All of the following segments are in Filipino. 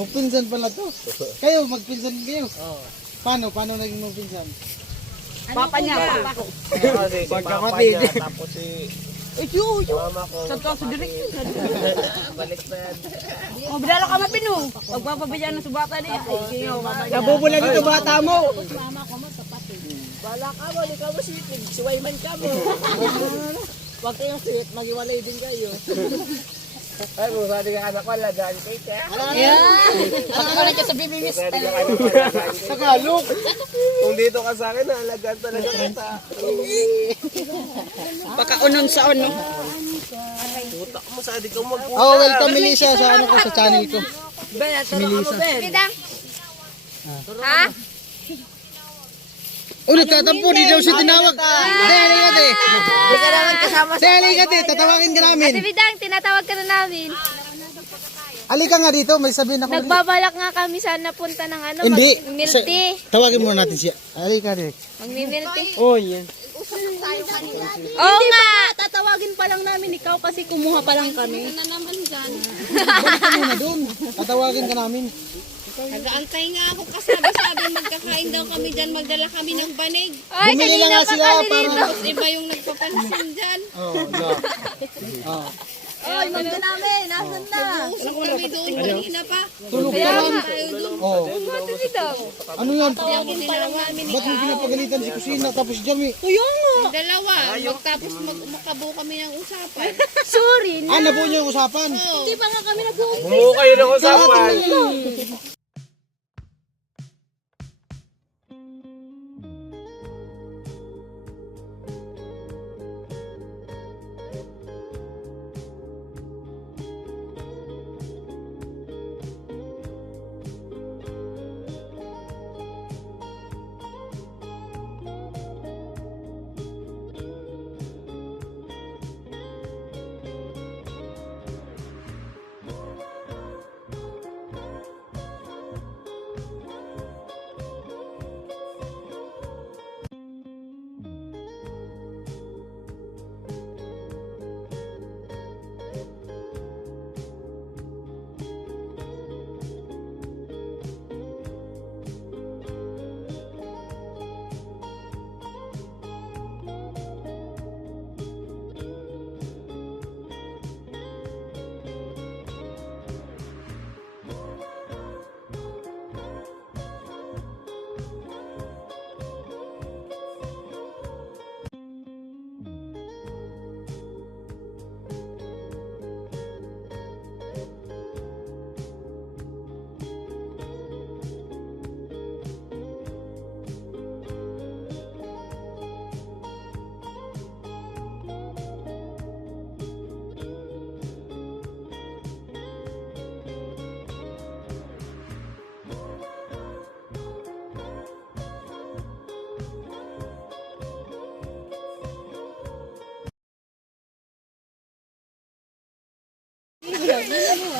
Magpinsan pala to. Kayo, magpinsan kayo. Paano? Paano naging magpinsan? Papa niya, papa ko. Niya, tapos si Eh, yu, yu. mama ko. Sa direct. Balik na yan. Oh, bidala ka mapino. Pagpapabigyan ng subata niya. Ay, singaw, papa niya. Nabubulan ito bata mo. Bala ka mo, di ka mo sweet. Siwayman ka mo. Huwag kayong sweet, magiwalay din kayo. Ay, kung saan ka anak ko, lagaan kay ka. Na siya sa bibingis. Ka Tagalog. Kung dito ka sa akin, alagaan talaga kita. Pagkaunon sa ono. Putak mo, sa di ka magputa. Oh, welcome Melissa sa ano ko sa channel ko. Ben, mo, Ben. Bidang. Ha? Oh, nagtatampo, di daw siya tinawag. Hindi, halika te. Hindi ka naman kasama Hindi, halika te, tatawagin ka namin. Ate Bidang, tinatawag ka na namin. Halika nga dito, may sabihin ako. Nagbabalak nga kami sana punta ng ano, Hindi. magmilti. Sa- Tawagin muna natin siya. Halika te. Magmimilti. Oh, yan. Oo nga. Tatawagin pa lang namin ikaw kasi kumuha pa lang kami. Muna doon. Tatawagin ka namin. Nag-aantay nga ako kasabi-sabi magkakain daw kami dyan, magdala kami ng banig. Ay, Bumili lang kanina pa sila kami para... dito. Iba yung nagpapansin dyan. Oh, no. Oh. Oy, magda namin. Nasaan na? Kami doon kanina pa. Tulog ka lang. Oh. Ano yan? Ba't mo pinapagalitan si kusina tapos Jami? yung dalawa. Magtapos mag makabuo kami ng usapan. Sorry. Ah, nabuo niyo yung usapan. Hindi pa nga kami nag-uusap. Bumuo kayo ng usapan.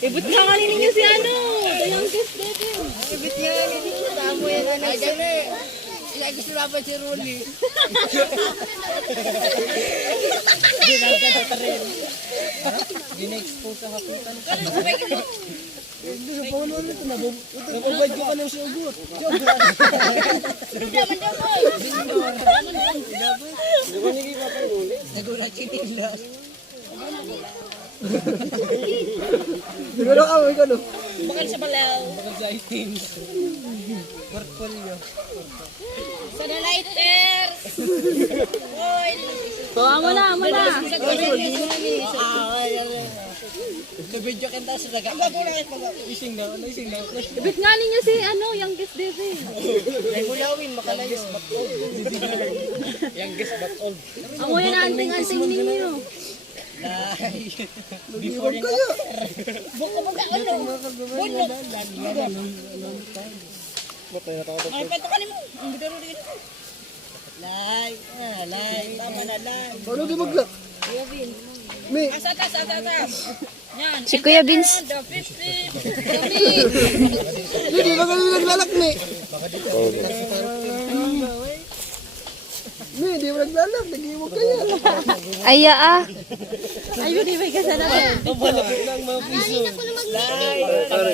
Ibut nga nga ninyo si ano, the youngest baby. Ibit nga yan. Tamo yan. Ay, dami. Iya, gusto na pa si Rolly. Dine-expose sa haputan. Hindi sa paulo ito, nabab- nababad ko ka ng sugot. Nagulat kinila. Siguro ka, may kano? Bakal sa balaw. Bakal sa itin. Portfolio. Sa lighters. Hoy. So, amo na, amo na. Nabidyo ka tayo sa daga. Ising na, ano ising na? Ibig nga ninyo si, ano, youngest David. Ay, mulawin, makalayo. Youngest but old. Amo yan anting-anting ninyo. Before yung kayo. Ay, peto ka nimo. Ang bidaro rin. Lay, ah, lay, tama na lay. Ano di maglak? May, Asa tas, asa tas. Yan. Si Kuya Vince. The 50. hindi ka kami naglalak, May. May, di mo naglalak. Nag-iwag kayo. Aya ah. Ayun, ibay ka sana natin. Ang malapit lang mga piso. Para.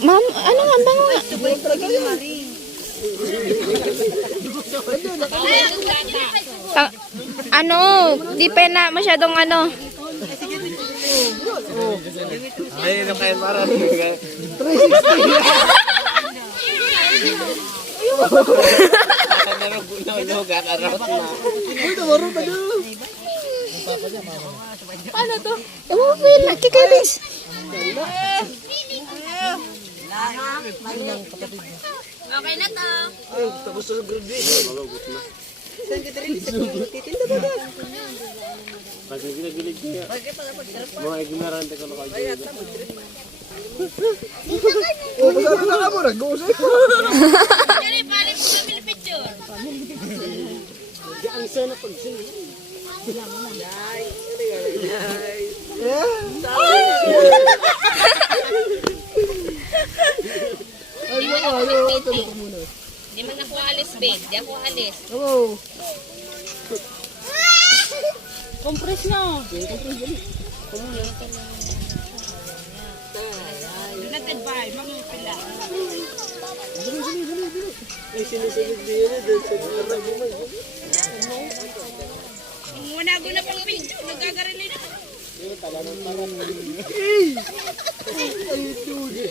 Ma'am, ano nga bang nga? Ah, ano, di pa na masyadong ano. Ay, ano kayo para? 360. Paano to? Ewan mo, Phil. Kikalis. Okay na to. Ay, tapos sa graduate. Malagot na. Saan ka rin? Titinda ba na? Pag nagilig-gilig niya. Mga ignorante ka na kayo. Masabi na ka mo. Yan ay pala mo sa picture. Ay, ano, ano, tuloy ko muna. Di man ako alis, babe. Di ako alis. Oo. Compress na. United by mga pila. Ay, sinisigid din yun. Dahil sa karabo mo. Muna ko na pang picture. Nagkagarili na. Ay, dude.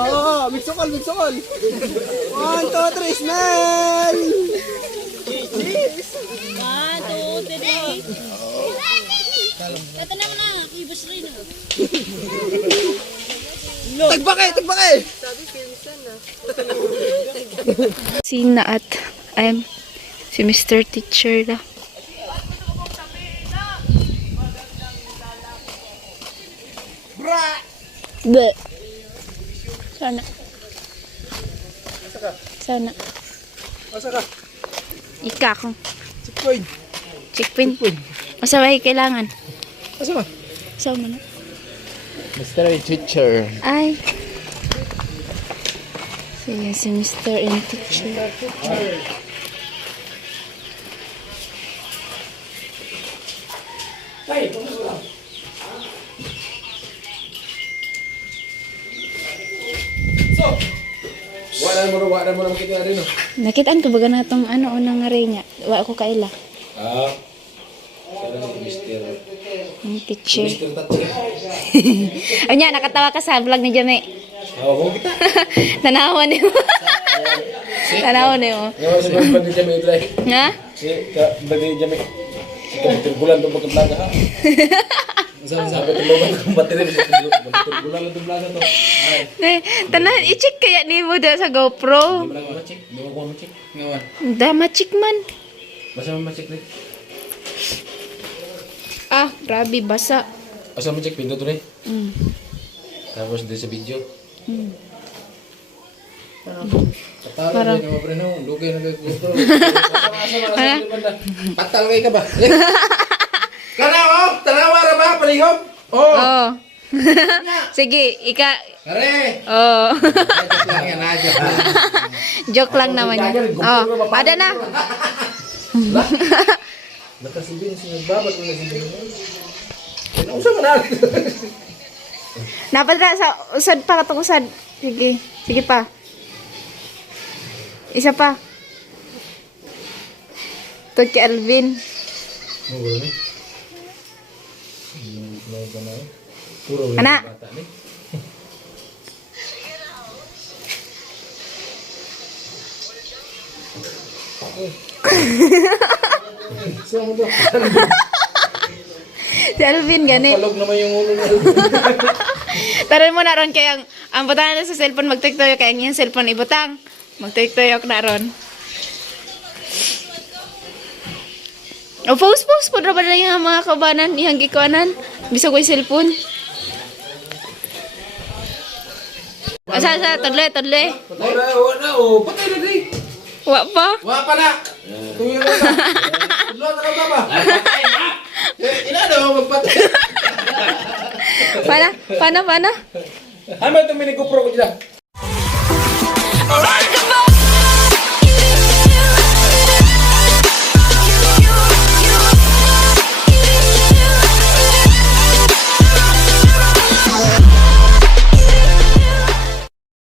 Oo, miksokol, miksokol. One, two, three, smell! One, two, three. Ito naman na. Ibus rin. Tagbakay, tagbakay! Sina at I'm si Mr. Teacher la. Bra! Sana. Sana. Asa ka? Ika ko. Checkpoint. Checkpin. Masabay kailangan. Asa ka? Saan mo na? Mr. Teacher. Ay. So, yan si Mr. and Teacher. Wala mo wala mo kita rin, no? Nakitaan ko baga na itong ano, unang nga rin niya. Wa ako kaila. Ah. O niya, nakatawa ka sa vlog ni Jame. Oo, kita. Tanawa niyo. Tanaw na mo. Ngayon sa mga bandi jami idlay. Nga? Si bandi jami. Si ka turbulan do pagkablaga ha. Sabi to loban kung bateri sa turbulan do blaga to. Tanan i-check kaya ni mo da sa GoPro. wala ko ma-check. Di ko ma-check. Ngayon. Da ma-check man. Basta mo ma-check rin. Ah, grabe basa. Basta ma-check pinto to. Mm. Tapos din sa video. Mm. Parang- yung pre. Lugay na Patal kay ka ba? Kana oh, tanawa ra ba palihog? Oh. Oh. Sige, ika Kare. Oh. Lang yan, adya pa. Joke lang naman yun. Oh, ada na. Nakasibin si babat mo nasibin. Nausa ka na. Napadra sa usad pa katong usad. Sige. Sige pa. Isa pa. To kay Alvin. Mo gulo ni. Na. Puro Ana. bata ni. To? Si Alvin gani. Palog naman yung ulo niya. Taran mo na ron kay ang ang butang na sa cellphone magtiktoyo kay ang iyang cellphone ibutang. Magtiktoyo na ron. O post post po ra ba na yung mga kabanan iyang gikuanan bisag ko'y cellphone. Asa sa tudle tudle. Wala, wala, oh. Patay na di. Wa pa. Wa pa na. Tuyo na na ka ba? Patay na. Eh, ina na magpatay. Pana pana pana. Ano ito minikupro ko dyan? Alright.